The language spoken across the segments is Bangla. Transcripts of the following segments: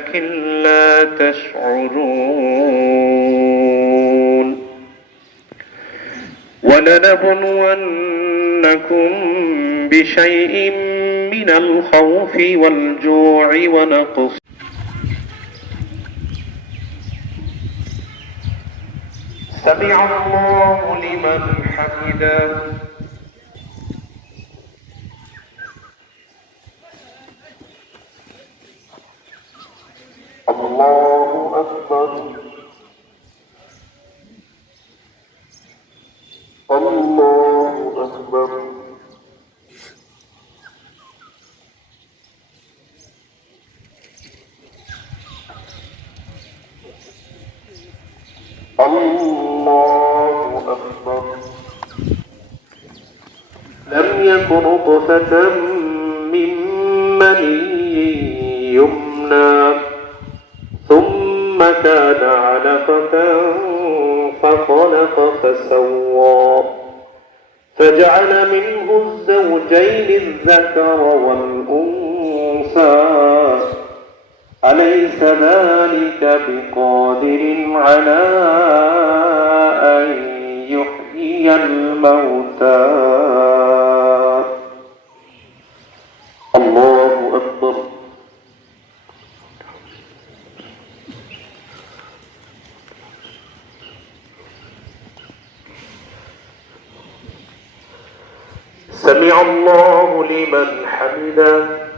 ولكن لا تشعرون. ولنبلونكم بشيء من الخوف والجوع ونقص. سمع الله لمن حمده. الله أكبر. الله أكبر. الله أكبر. لم يكن نطفة من مني يمنى. فسوى فجعل منه الزوجين الذكر والأنثى. أليس ذلك بقادر على أن يحيي الموتى الله أكبر سمع الله لمن حمده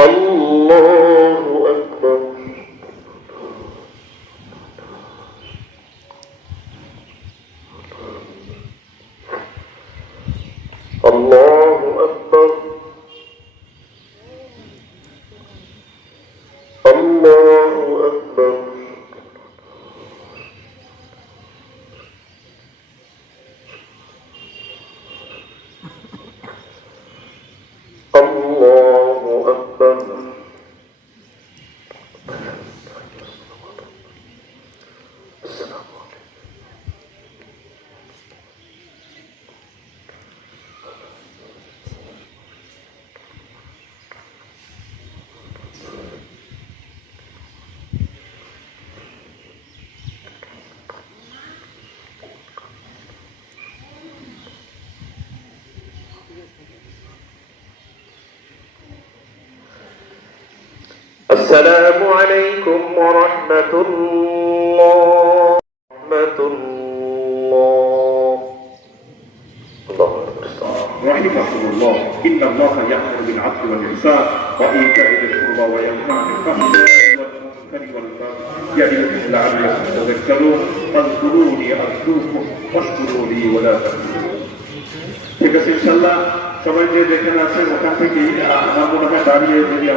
الله أكبر الله أكبر الله أكبر الله أكبر السلام عليكم السلام عليكم ورحمة الله ورحمة الله الله أكبر رحمكم الله إن الله يأمر بالعدل والإحسان وإيتاء ذي القربى وينهى عن الفحشاء والمنكر والبغي يعظكم لعلكم تذكرون فاذكروني أذكركم واشكروا لي ولا تكفرون ঠিক আছে ইনশাল্লাহ সবাই যে যেখানে আছেন ওখান থেকে আমার মনে হয় দাঁড়িয়ে যদি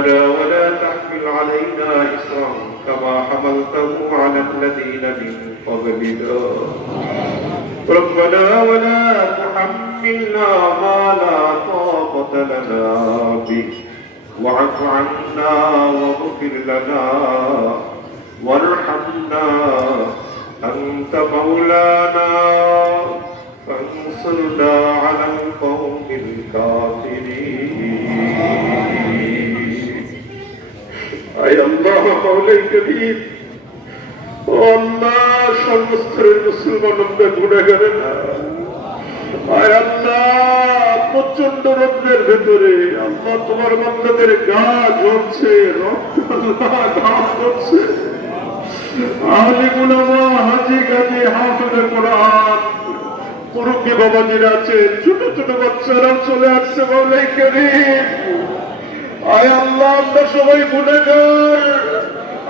ربنا ولا تحمل علينا إصرا كما حملته على الذين من قبلنا. ربنا ولا تحملنا ما لا طاقة لنا به. واعف عنا واغفر لنا وارحمنا. أنت مولانا. فانصرنا على القوم الكافرين. সর্বস্তরের মুসলমান আমরা গুণাগারে না। আয় আল্লাহ প্রচণ্ড রোদ্রের ভেতরে আল্লাহ তোমার বান্দাদের গা ঝরছে ঘাম করছে আহলে গুলামা হাজি, গাজি, হাফেজে কোরআন, মুরব্বী বাবাজিরা আছে ছোট ছোট বাচ্চারাও চলে আসছে বলে করিম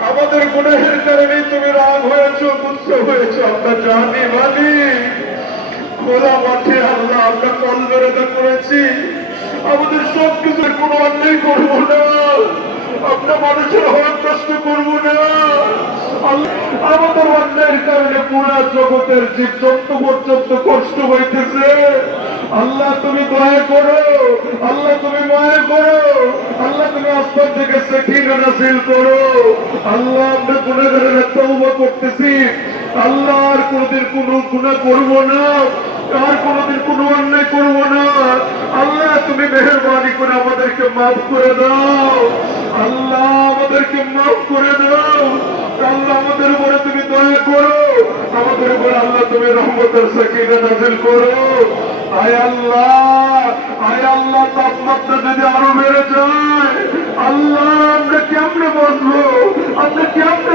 আমাদের গুণের কারণে তুমি রাগ হয়েছ গুচ্ছ হয়েছ। আমরা জানি মানি খোলা মাঠে আল্লাহ, আমরা কলবেরেদা করেছি। আমাদের সব কিছুর কোনো অন্যায় করব না। আমরা মানুষের হওয়ার কষ্ট করব না। আমাদের অন্যায়ের কারণে পুরা জগতের জীব জন্তু পর্যন্ত কষ্ট হইতেছে আল্লাহ তুমি দয়া করো। আল্লাহ তুমি মায়া করো। আল্লাহ তুমি আসমান থেকে সেকিনা নাসিল করো। আল্লাহ, আমরা গুণাগারের তৌবা করতেছি। আল্লাহ, আর কোনোদিন কোনো গুণা করব না। আর কোনোদিন কোনো অন্যায় করব না। আল্লাহ, তুমি মেহরবানি করে আমাদেরকে মাফ করে দাও। আল্লাহ, আমাদেরকে মাফ করে দাও। আল্লাহ, আমাদের উপরে তুমি দয়া করো। আমাদের উপরে আল্লাহ তুমি রহমতের সাকিনা নাজিল করো। আয় আল্লাহ আয় আল্লাহ তাপমাত্রা যদি আরও বেড়ে যায়, আল্লাহ, আমরা কেমনে বসবো আমরা কেমনে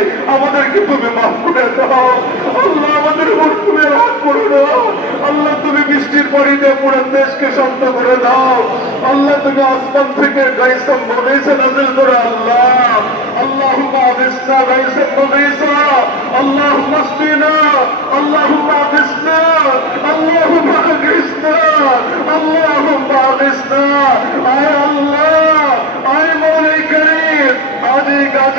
আমাদেরকে তুমি মাফ করে দাও। আল্লাহ আমাদের উপর তুমি রাগ করে দাও। আল্লাহ তুমি বৃষ্টির পরিতে পুরো দেশকে শান্ত করে দাও। আল্লাহ তুমি আসমান থেকে গাইসাম বদেছে নাজিল করে, আল্লাহ। আল্লাহ আল্লাহ আল্লাহ আল্লাহ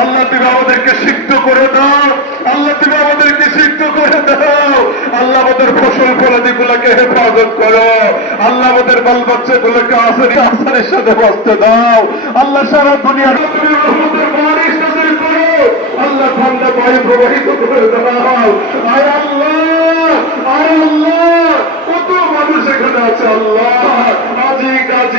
আল্লাহ তুমি আমাদেরকে সিদ্ধ করে দাও। আল্লাহ তুমি আমাদেরকে সিদ্ধ করে দাও। আল্লাহ আমাদের ফসল ফলাদি গুলাকে হেফাজত করো। আল্লাহ আমাদের বাল বাচ্চা গুলোকে আসারি আসারের সাথে বাঁচতে দাও। আল্লাহ সারা করো। আল্লাহ ঠান্ডা বায়ু প্রবাহিত করে দাও। আয় আল্লাহ আয় আল্লাহ। কত মানুষ এখানে আছে আল্লাহ?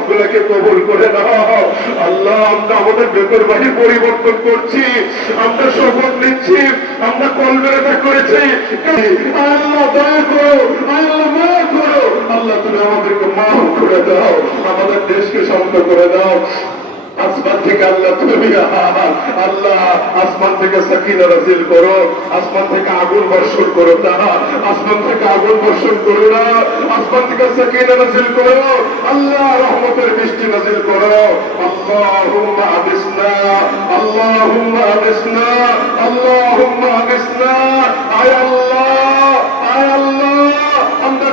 সবগুলোকে কবুল করে দাও আল্লাহ, আমরা আমাদের ভেতর বাড়ি পরিবর্তন করছি। আমরা শপথ নিচ্ছি, আমরা কলবেটা করেছি। আল্লাহ দয়া করো, আল্লাহ করো। আল্লাহ তুমি আমাদেরকে মাফ করে দাও, আমাদের দেশকে শান্ত করে দাও। আসমান থেকে আল্লাহ তুমি আল্লাহ, আসমান থেকে সাকিনা রাজিল করো। আসমান থেকে আগুন বর্ষণ করো না আসমান থেকে আগুন বর্ষণ করো না। আসমান থেকে সাকিনা নাজিল করো। আল্লাহ, রহমতের বৃষ্টি নাজিল করো। আল্লাহুম্মা আবিসনা। আল্লাহুম্মা আবিসনা। আল্লাহুম্মা আবিসনা। আয় আল্লাহ আয় আল্লাহ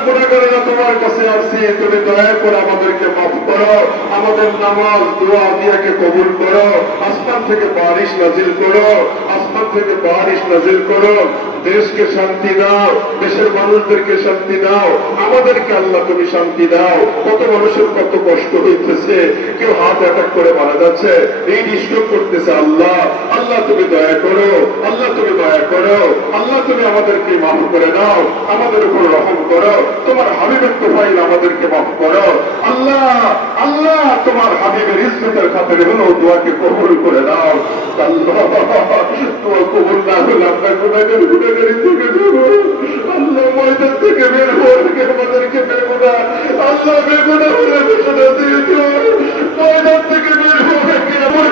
আমরা গুণাগারেরা তোমার কাছে আসছি তুমি দয়া করে আমাদেরকে মাফ করো। আমাদের নামাজ, দোয়া দিয়াকে কবুল করো। আসমান থেকে বারিশ নাজিল করো। আসমান থেকে বারিশ নাজিল করো। দেশকে শান্তি দাও, দেশের মানুষদেরকে শান্তি দাও। আমাদেরকে আল্লাহ তুমি শান্তি দাও। কত মানুষের কত কষ্ট হইতেছে, কেউ হাত অ্যাটাক করে মারা যাচ্ছে, এই ডিস্টার্ব করতেছে আল্লাহ। আল্লাহ তুমি দয়া করো, আল্লাহ তুমি দয়া করো, আল্লাহ তুমি আমাদেরকে মাফ করে দাও, আমাদের উপর রহম করো। তোমার হাবিবের তোফাইল আমাদেরকে মাফ করো। আল্লাহ আল্লাহ, তোমার হাবিবের ইজ্জতের খাতিরে হলো দোয়াকে কবুল করে দাও আল্লাহ, তোমার কবুল না হলে থেকে আল্লাহ ময়দান থেকে বের আমাদেরকে বেগুনা আল্লাহ বেগুনা হলে বেগুনা দিয়ে দিও। ময়দান থেকে বের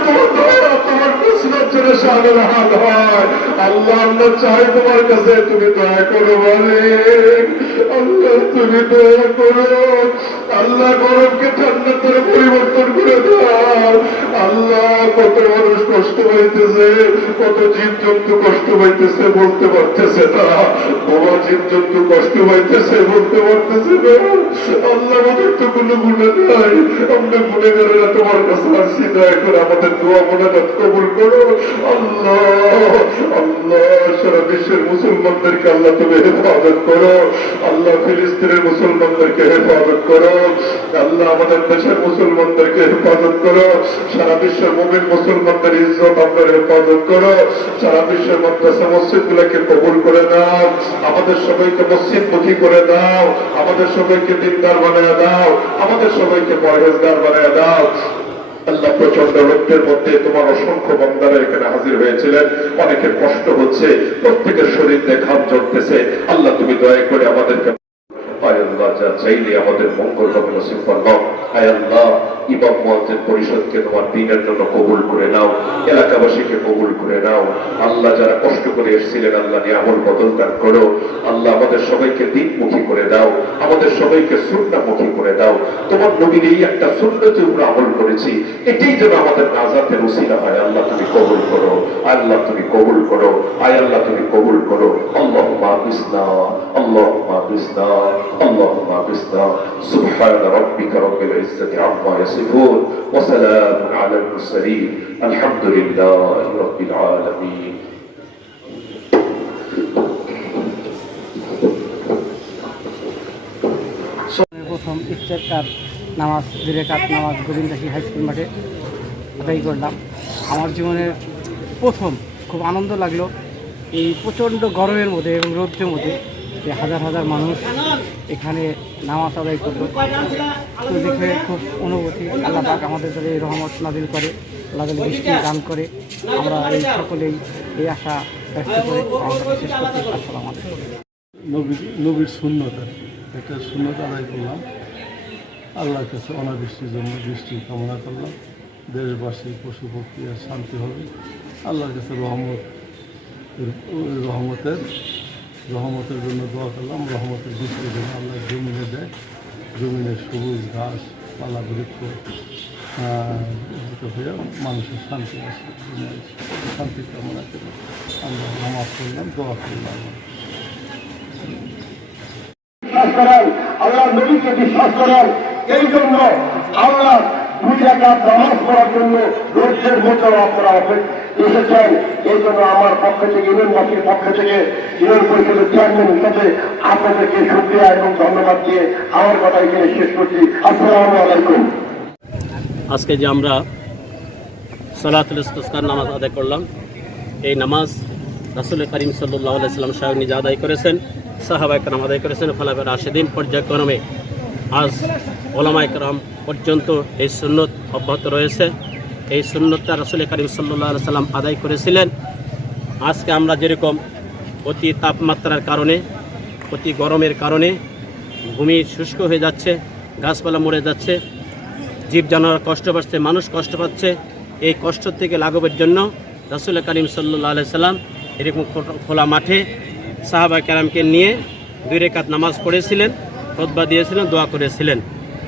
তোমার দয়া তোমার জন্য সামনে হাত হয়। আল্লাহ, আমরা চাই তোমার কাছে, তুমি দয়া করো আল্লাহ তুমি দয়া করো আল্লাহ গরমকে ঠান্ডা করে পরিবর্তন করে দাও। আল্লাহ কত মানুষ কষ্ট পাইতেছে, কত জীব জন্তু কষ্ট পাইতেছে, বলতে পারতেছে না। বাবা জীব জন্তু কষ্ট পাইতেছে, বলতে পারতেছে না। আল্লাহ আমাদের তো কোনো গুণে নাই। আমরা গুণে গেলে তোমার কাছে আসছি, দয়া করে আমাদের দোয়া মোনাজাত কবুল করো। আল্লাহ আল্লাহ, সারা বিশ্বের মুসলমানদেরকে আল্লাহ তুমি হেফাজত করো। আল্লাহ ফিলিস্তিনের মুসলমানদেরকে হেফাজত করো। আল্লাহ আমাদের দেশের মুসলমানদেরকে হেফাজত করো। সারা বিশ্বের মুমিন মুসলমানদের ইজ্জত আপনার হেফাজত করো। সারা বিশ্বের মাদ্রাসা মসজিদ গুলাকে কবুল করে দাও আমাদের সবাইকে মসজিদ মুখী করে দাও। আমাদের সবাইকে দিনদার বানায় দাও। আমাদের সবাইকে পরহেজগার বানায় দাও। আল্লাহ প্রচণ্ড রক্তের মধ্যে তোমার অসংখ্য বন্দারা এখানে হাজির হয়েছিলেন। অনেকের কষ্ট হচ্ছে, প্রত্যেকের শরীর ঘাম চড়তেছে আল্লাহ তুমি দয়া করে আমাদেরকে তোমার দিনের এই একটা সুন্নতে আমরা আমল করেছি, এটাই যেন আমাদের নাজাতের উসিলা হয়। আল্লাহ তুমি কবুল করো, আল্লাহ তুমি কবুল করো, আয় আল্লাহ তুমি কবুল করো। আল্লাহ মাবিসনা আল্লাহ মাবিসনা আল্লাহ মাবিসনা সুবহান রাব্বিকা রাব্বিল ইজ্জাতি আম্মা ইয়াসিফুন ওয়া সালামুন আলাল মুরসালিন আলহামদুলিল্লাহি রাব্বিল আলামিন প্রথম ইফতার নামাজ দুরেকাত নামাজ গোবিন্দাসী হাই স্কুল মাঠে আদায় করলাম। আমার জীবনের প্রথম খুব আনন্দ লাগল। এই প্রচণ্ড গরমের মধ্যে এবং রৌদ্রের মধ্যে হাজার হাজার মানুষ এখানে নামাজ আদায় করল তো দেখে খুব অনুভূতি। আল্লাহ পাক আমাদের এই রহমত নাজিল করে, আল্লাহ যেন বৃষ্টি দান করে। আমরা এই সকলেই এই আশা ব্যক্ত করে আসসালামু নবীর শূন্যতা একটা শূন্যতা আদায় করলাম। আল্লাহর কাছে অনাবৃষ্টির জন্য বৃষ্টি কামনা করলাম। দেশবাসী পশু আর শান্তি হবে। আল্লাহর কাছে রহমত, রহমতের রহমতের জন্য দোয়া করলাম, রহমতের বৃষ্টির জন্য আল্লাহ জমিনে দেয়। জমিনে সবুজ ঘাস পালা বৃক্ষ হয়ে মানুষের শান্তি আসে শান্তি কামনা করে আমরা নামাজ করলাম দোয়া করলাম। আল্লাহ নবীকে বিশ্বাস করেন এই জন্য আল্লাহ দুই জন্য রোজের মতো এসেছেন, এই জন্য আমার পক্ষ থেকে ইউনিয়নবাসীর পক্ষ থেকে, ইউনিয়ন পরিষদের চেয়ারম্যান হিসাবে আপনাদেরকে শুক্রিয়া এবং ধন্যবাদ দিয়ে আমার কথা এখানে শেষ করছি। আসসালামু আলাইকুম। আজকে যে আমরা সলাতুল ইস্তিসকার নামাজ আদায় করলাম, এই নামাজ রাসুল করিম সাল্লাহ সাহেব নিজে আদায় করেছেন সাহাবাই কালাম আদায় করেছেন ফলাফের আশেদিন পর্যায়ক্রমে। আজ ওলামাই কালাম পর্যন্ত এই সুন্নত অব্যাহত রয়েছে। এই সুন্নতটা রসুল করিম সাল্লাহ সাল্লাম আদায় করেছিলেন। আজকে আমরা যেরকম অতি তাপমাত্রার কারণে, অতি গরমের কারণে ভূমি শুষ্ক হয়ে যাচ্ছে, গাছপালা মরে যাচ্ছে জীব জানোয়ার কষ্ট পাচ্ছে, মানুষ কষ্ট পাচ্ছে, এই কষ্ট থেকে লাঘবের জন্য রাসুল করিম আলাই সাল্লাম এরকম খোলা মাঠে সাহাবা কেরামকে নিয়ে দুই রেখাত নামাজ পড়েছিলেন। খোদবা দিয়েছিলেন, দোয়া করেছিলেন।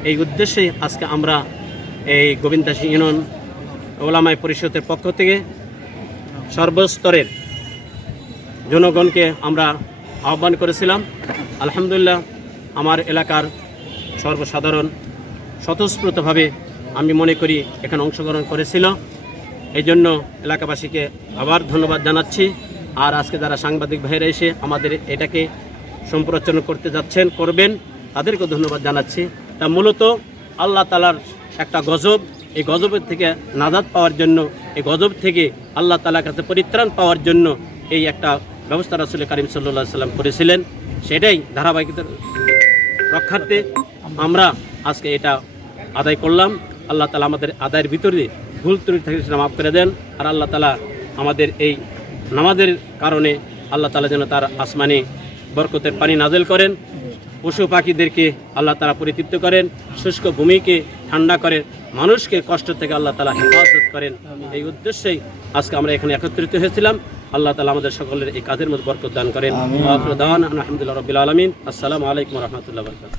এই উদ্দেশ্যেই আজকে আমরা এই গোবিন্দাসী ইউনিয়ন ওলামাই পরিষদের পক্ষ থেকে সর্বস্তরের জনগণকে আমরা আহ্বান করেছিলাম। আলহামদুলিল্লাহ, আমার এলাকার সর্বসাধারণ স্বতঃস্ফূর্তভাবে আমি মনে করি এখানে অংশগ্রহণ করেছিল। এই জন্য এলাকাবাসীকে আবার ধন্যবাদ জানাচ্ছি। আর আজকে যারা সাংবাদিক ভাইরা এসে আমাদের এটাকে সম্প্রচারণ করতে যাচ্ছেন, করবেন তাদেরকে ধন্যবাদ জানাচ্ছি। তা মূলত আল্লাহ তালার একটা গজব, এই গজবের থেকে নাজাদ পাওয়ার জন্য, এই গজব থেকে আল্লাহ তালার কাছে পরিত্রাণ পাওয়ার জন্য এই একটা ব্যবস্থা রাসুল করিম সাল্লাহ সাল্লাম করেছিলেন। সেটাই ধারাবাহিকতা রক্ষার্থে আমরা আজকে এটা আদায় করলাম। আল্লাহ তালা আমাদের আদায়ের ভিতরে ভুল ত্রুটি থেকে সেটা মাফ করে দেন। আর আল্লাহ তালা আমাদের এই নামাজের কারণে আল্লাহ তালা যেন তার আসমানে বরকতের পানি নাজেল করেন। পশু পাখিদেরকে আল্লাহ তালা পরিতৃপ্ত করেন শুষ্ক ভূমিকে ঠান্ডা করেন মানুষকে কষ্ট থেকে আল্লাহ তালা হেফাজত করেন। এই উদ্দেশ্যেই আজকে আমরা এখানে একত্রিত হয়েছিলাম। আল্লাহ তালা আমাদের সকলের এই কাজের মধ্যে বরকত দান করেন। আলহামদুলিল্লাহ রবিল আলমিন। আসসালামু আলাইকুম রহমতুল্লাহ বরকাত